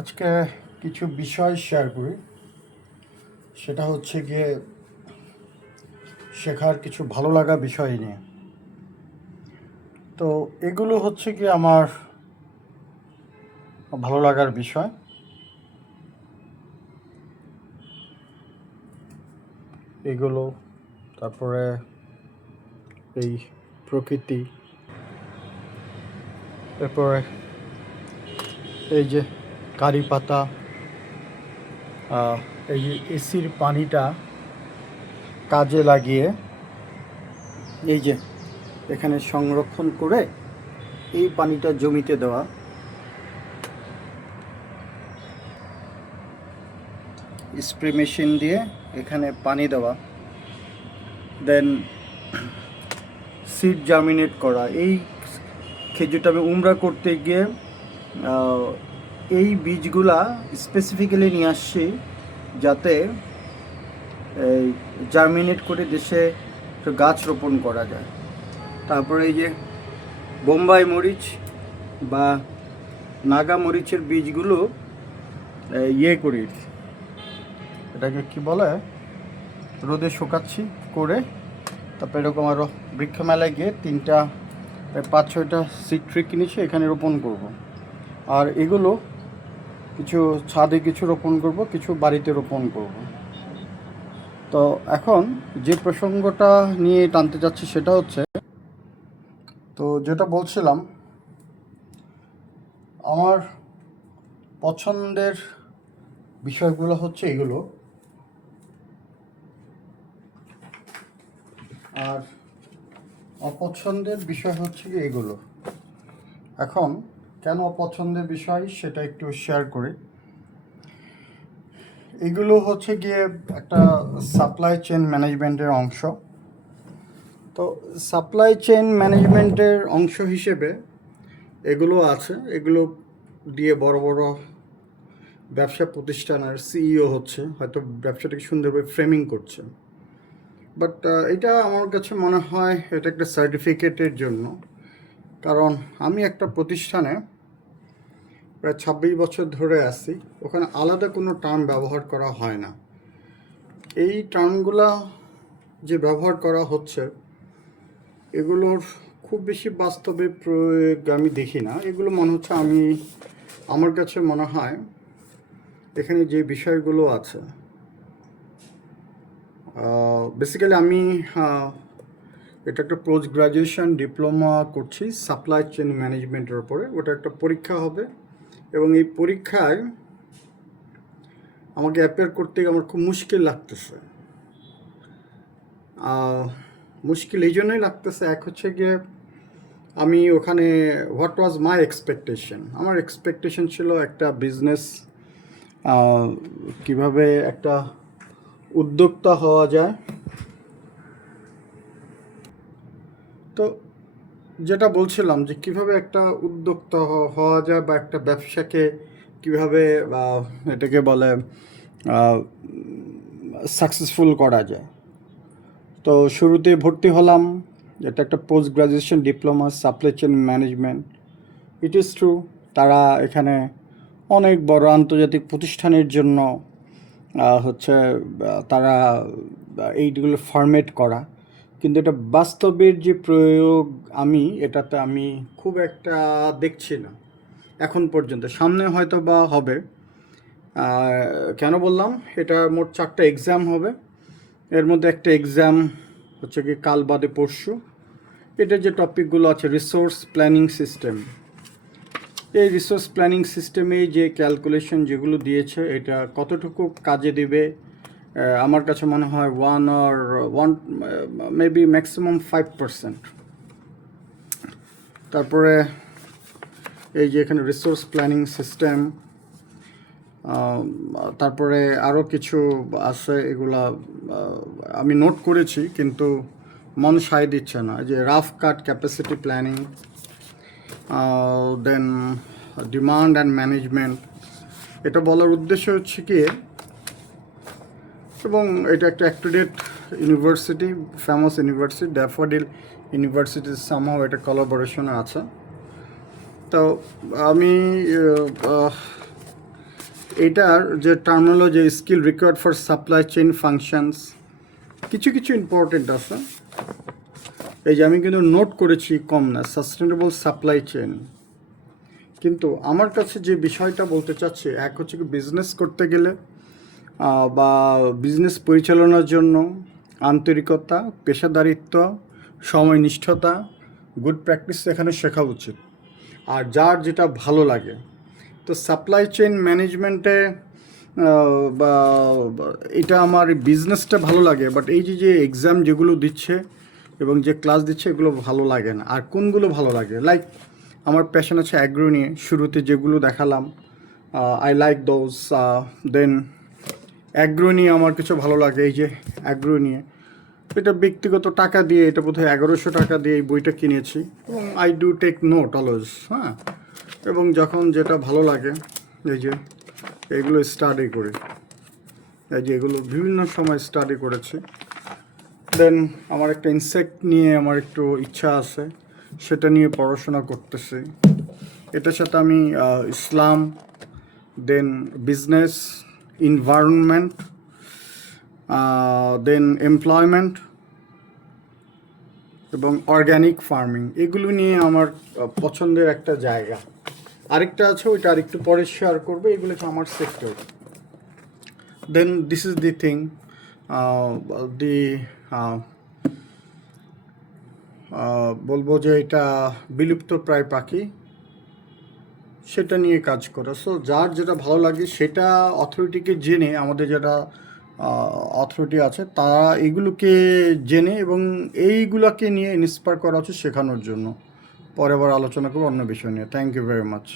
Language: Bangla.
আজকে কিছু বিষয় শেয়ার করি। সেটা হচ্ছে গিয়ে শেখার কিছু ভালো লাগা বিষয় নিয়ে। তো এগুলো হচ্ছে গিয়ে আমার ভালো লাগার বিষয়। এগুলো তারপরে এই প্রকৃতি, এরপরে এই যে কারি পাতা, এই যে এসির পানিটা কাজে লাগিয়ে এই যে এখানে সংরক্ষণ করে এই পানিটা জমিতে দেওয়া, স্প্রে মেশিন দিয়ে এখানে পানি দেওয়া, দেন সিড জার্মিনেট করা। এই খেজুরটা আমি উমরা করতে গিয়ে এই বীজগুলা স্পেসিফিক্যালি নিয়ে আসছি যাতে এই জার্মিনেট করে দেশে গাছ রোপণ করা যায়। তারপরে এই যে বোম্বাই মরিচ বা নাগা মরিচের বীজগুলো করি, এটাকে কি বলে, রোদে শুকাচ্ছি করে তারপর এরকম আরও বৃক্ষ মেলায় গিয়ে 5-6টা সিড ট্রি কিনেছি, এখানে রোপণ করব। আর এগুলো কিছু ছাদে কিছু রোপণ করব, কিছু বাড়িতে রোপণ করব। তো এখন যে প্রসঙ্গটা নিয়ে টানতে যাচ্ছি সেটা হচ্ছে, তো যেটা বলছিলাম, আমার পছন্দের বিষয়গুলো হচ্ছে এগুলো, আর অপছন্দের বিষয় হচ্ছে কি এগুলো। এখন কেন অপছন্দের বিষয় সেটা একটু শেয়ার করি। এগুলো হচ্ছে গিয়ে একটা সাপ্লাই চেইন ম্যানেজমেন্টের অংশ। তো সাপ্লাই চেইন ম্যানেজমেন্টের অংশ হিসেবে এগুলো আছে। এগুলো দিয়ে বড় বড় ব্যবসা প্রতিষ্ঠানের সিইও হচ্ছে, হয়তো ব্যবসাটাকে সুন্দরভাবে ফ্রেমিং করছে। বাট এটা আমার কাছে মনে হয় এটা একটা সার্টিফিকেটের জন্য। কারণ আমি একটা প্রতিষ্ঠানে প্রায় 26 বছর ধরে আছি, ওখানে আলাদা কোনো টার্ম ব্যবহার করা হয় না। এই টার্মগুলা যে ব্যবহার করা হচ্ছে এগুলোর খুব বেশি বাস্তবে প্রয়োগ আমি দেখি না। এগুলো মনে হচ্ছে আমার কাছে মনে হয় এখানে যে বিষয়গুলো আছে, বেসিক্যালি আমি এটা একটা পোস্ট গ্রাজুয়েশন ডিপ্লোমা করছি সাপ্লাই চেইন ম্যানেজমেন্টের ওপরে। ওটা একটা পরীক্ষা হবে এবং এই পরীক্ষায় আমাকে অ্যাপিয়ার করতে আমার খুব মুশকিল লাগতেছে। মুশকিল এই জন্যই লাগতেছে, এক হচ্ছে গিয়ে আমি ওখানে হোয়াট ওয়াজ মাই এক্সপেকটেশন। আমার এক্সপেকটেশন ছিল একটা বিজনেস, কিভাবে একটা উদ্যোক্তা হওয়া যায়। তো যেটা বলছিলাম যে কিভাবে একটা উদ্যোক্তা হওয়া যায় বা একটা ব্যবসাকে কিভাবে এটাকে বলে সাকসেসফুল করা যায়। তো শুরুতে ভর্তি হলাম, এটা একটা post graduation diploma supply chain management. It is true, তারা এখানে অনেক বড় আন্তর্জাতিক প্রতিষ্ঠানের জন্য হচ্ছে তারা এইগুলো ফরম্যাট করা, কিন্তু এটা বাস্তবের যে প্রয়োগ এটাতে আমি খুব একটা দেখছি না এখন পর্যন্ত। সামনে হয়তো বা হবে। কেন বললাম, এটা মোট 4টা এক্সাম হবে। এর মধ্যে একটা এক্সাম হচ্ছে কি কাল বাদে পরশু। এটা যে টপিকগুলো আছে রিসোর্স প্ল্যানিং সিস্টেম, এই রিসোর্স প্ল্যানিং সিস্টেমে যে ক্যালকুলেশন যেগুলো দিয়েছে এটা কতটুকু কাজে দিবে আমার কাছে মনে হয় 1 মেবি ম্যাক্সিমাম 5%। তারপরে এই যে এখানে রিসোর্স প্ল্যানিং সিস্টেম, তারপরে আরও কিছু আছে, এগুলা আমি নোট করেছি কিন্তু মন সায় দিচ্ছে না। যে rough cut capacity planning, then demand and management. এটা বলার উদ্দেশ্য হচ্ছে কি, এবং এটা একটা accredited university, famous university Daffodil university, somehow এটা কোলাবোরেশনে আছে। তো আমি এটার যে terminology skill required for supply chain functions কিছু কিছু ইম্পর্টেন্ট আছে। এই যে আমি কিন্তু নোট করেছি কম না, সাস্টেনেবল সাপ্লাই চেইন। কিন্তু আমার কাছে যে বিষয়টা বলতে চাচ্ছি, এক হচ্ছে কি বিজনেস করতে গেলে বা বিজনেস পরিচালনার জন্য আন্তরিকতা, পেশাদারিত্ব, সময়নিষ্ঠতা, গুড প্র্যাকটিস এখানে শেখা উচিত। আর যার যেটা ভালো লাগে, তো সাপ্লাই চেইন ম্যানেজমেন্টে বা এটা আমার বিজনেসটা ভালো লাগে, বাট এই যে যে এক্সাম যেগুলো দিচ্ছে এবং যে ক্লাস দিচ্ছে এগুলো ভালো লাগে না। আর কোনগুলো ভালো লাগে, লাইক আমার প্যাশন আছে অ্যাগ্রো নিয়ে, শুরুতে যেগুলো দেখালাম I like those. Then agro নিয়ে আমার কিছু ভালো লাগে, এই যে অ্যাগ্রো নিয়ে এটা ব্যক্তিগত টাকা দিয়ে, এটা বোধহয় 1100 টাকা দিয়ে এই বইটা কিনেছি এবং I do take note always, হ্যাঁ। এবং যখন যেটা ভালো লাগে এই যে এগুলো স্টাডি করি, এই যে এগুলো বিভিন্ন সময় স্টাডি করেছি। দেন আমার একটা ইনসেক্ট নিয়ে আমার একটু ইচ্ছা আছে, সেটা নিয়ে পড়াশোনা করতেছি। এটার সাথে আমি ইসলাম, দেন বিজনেস, ইনভায়রনমেন্ট, দেন এমপ্লয়মেন্ট এবং অর্গ্যানিক ফার্মিং, এগুলো নিয়ে আমার পছন্দের একটা জায়গা। আরেকটা আছে, ওইটা আরেকটু পরে শেয়ার করবো, এগুলো হচ্ছে আমার sector. Then this is the thing, the বলবো যে এটা বিলুপ্ত প্রায় পাখি, সেটা নিয়ে কাজ করা। সো যার যেটা ভালো লাগে সেটা অথরিটিকে জেনে, আমাদের যেটা অথরিটি আছে তারা এগুলোকে জেনে এবং এইগুলোকে নিয়ে ইন্সপায়ার করা হচ্ছে শেখানোর জন্য। পরে আবার আলোচনা করবো অন্য বিষয় নিয়ে। Thank you very much.